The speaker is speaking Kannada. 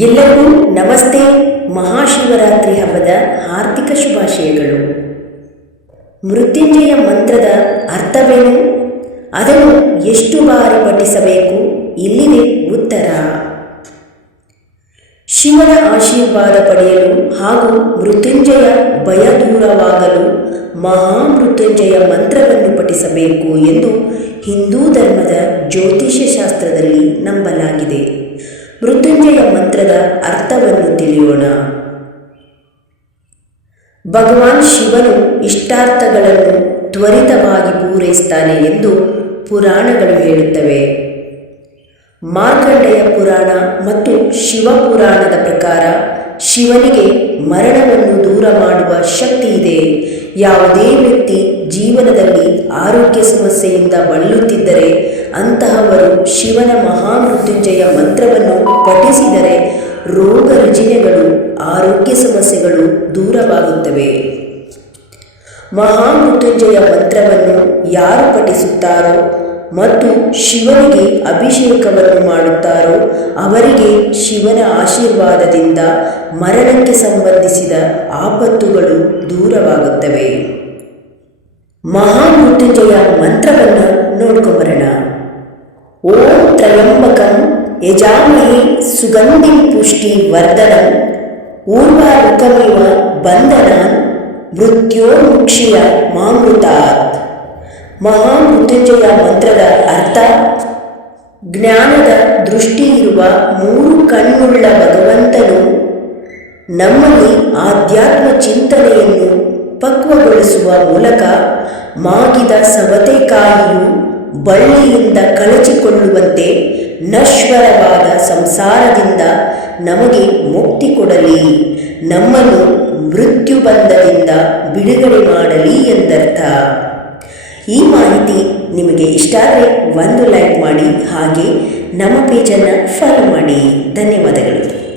ಎಲ್ಲರಿಗೂ ನಮಸ್ತೆ. ಮಹಾಶಿವರಾತ್ರಿ ಹಬ್ಬದ ಹಾರ್ದಿಕ ಶುಭಾಶಯಗಳು. ಮೃತ್ಯುಂಜಯ ಮಂತ್ರದ ಅರ್ಥವೇನು? ಅದನ್ನು ಎಷ್ಟು ಬಾರಿ ಪಠಿಸಬೇಕು ಇಲ್ಲಿದೆ ಉತ್ತರ. ಶಿವನ ಆಶೀರ್ವಾದ ಪಡೆಯಲು ಹಾಗೂ ಮೃತ್ಯುಂಜಯ ಭಯ ದೂರವಾಗಲು ಮಹಾಮೃತ್ಯುಂಜಯ ಮಂತ್ರವನ್ನು ಪಠಿಸಬೇಕು ಎಂದು ಹಿಂದೂ ಧರ್ಮದ ಜ್ಯೋತಿಷ್ಯ ಶಾಸ್ತ್ರದಲ್ಲಿ ನಂಬಲಾಗಿದೆ. ಮೃತ್ಯುಂಜಯ ಮಂತ್ರದ ಅರ್ಥವನ್ನು ತಿಳಿಯೋಣ. ಭಗವಾನ್ ಶಿವನು ಇಷ್ಟಾರ್ಥಗಳನ್ನು ತ್ವರಿತವಾಗಿ ಪೂರೈಸ್ತಾನೆ ಎಂದು ಪುರಾಣಗಳು ಹೇಳುತ್ತವೆ. ಮಾರ್ಕಂಡೆಯ ಪುರಾಣ ಮತ್ತು ಶಿವಪುರಾಣದ ಪ್ರಕಾರ ಶಿವನಿಗೆ ಮರಣವನ್ನು ದೂರ ಮಾಡುವ ಶಕ್ತಿ ಇದೆ. ಯಾವುದೇ ವ್ಯಕ್ತಿ ಜೀವನದಲ್ಲಿ ಆರೋಗ್ಯ ಸಮಸ್ಯೆಯಿಂದ ಬಳಲುತ್ತಿದ್ದರೆ ಅಂತಹವರು ಶಿವನ ಮಹಾಮೃತ್ಯುಂಜಯ ಮಂತ್ರವನ್ನು ಪಠಿಸಿದರೆ ರೋಗ ರುಜಿನಗಳು ಆರೋಗ್ಯ ಸಮಸ್ಯೆಗಳು ದೂರವಾಗುತ್ತವೆ. ಮಹಾಮೃತ್ಯುಂಜಯ ಮಂತ್ರವನ್ನು ಯಾರು ಪಠಿಸುತ್ತಾರೋ ಮತ್ತು ಶಿವನಿಗೆ ಅಭಿಷೇಕವನ್ನು ಮಾಡುತ್ತಾರೋ ಅವರಿಗೆ ಶಿವನ ಆಶೀರ್ವಾದದಿಂದ ಮರಣಕ್ಕೆ ಸಂಬಂಧಿಸಿದ ಆಪತ್ತುಗಳು ದೂರವಾಗುತ್ತವೆ. ಮಹಾಮೃತ್ಯುಂಜಯ ಮಂತ್ರವನ್ನು ನೋಡ್ಕೊಂಬರೋಣ. ಓಂ ತ್ರಯಂಬಕಂ ಯಜಾಮಹಿ ಸುಗಂಧಿ ಪುಷ್ಟಿ ವರ್ಧನಂ ಊರ್ವಾರುಕಮಿವ ಬಂಧನ ಮೃತ್ಯೋಮುಕ್ಷಿಯ ಮಾಮೃತಾತ್. ಮಹಾಮೃತ್ಯುಂಜಯ ಮಂತ್ರದ ಅರ್ಥ, ಜ್ಞಾನದ ದೃಷ್ಟಿ ಇರುವ ಮೂರು ಕಣ್ಣುಳ್ಳ ಭಗವಂತನು ನಮ್ಮಲ್ಲಿ ಆಧ್ಯಾತ್ಮ ಚಿಂತನೆಯನ್ನು ಪಕ್ವಗೊಳಿಸುವ ಮೂಲಕ ಮಾಗಿದ ಸವತೆಕಾಯಿಯು ಬಳ್ಳಿಯಿಂದ ಕಳಚಿಕೊಳ್ಳುವಂತೆ ನಶ್ವರವಾದ ಸಂಸಾರದಿಂದ ನಮಗೆ ಮುಕ್ತಿ ಕೊಡಲಿ. ನಮ್ಮನ್ನು ಮೃತ್ಯುಬಂಧದಿಂದ ಬಿಡುಗಡೆ ಮಾಡಲಿ ಎಂದರ್ಥ. ಈ ಮಾಹಿತಿ ನಿಮಗೆ ಇಷ್ಟ ಆದರೆ ಒಂದು ಲೈಕ್ ಮಾಡಿ, ಹಾಗೆ ನಮ್ಮ ಪೇಜನ್ನು ಫಾಲೋ ಮಾಡಿ. ಧನ್ಯವಾದಗಳು.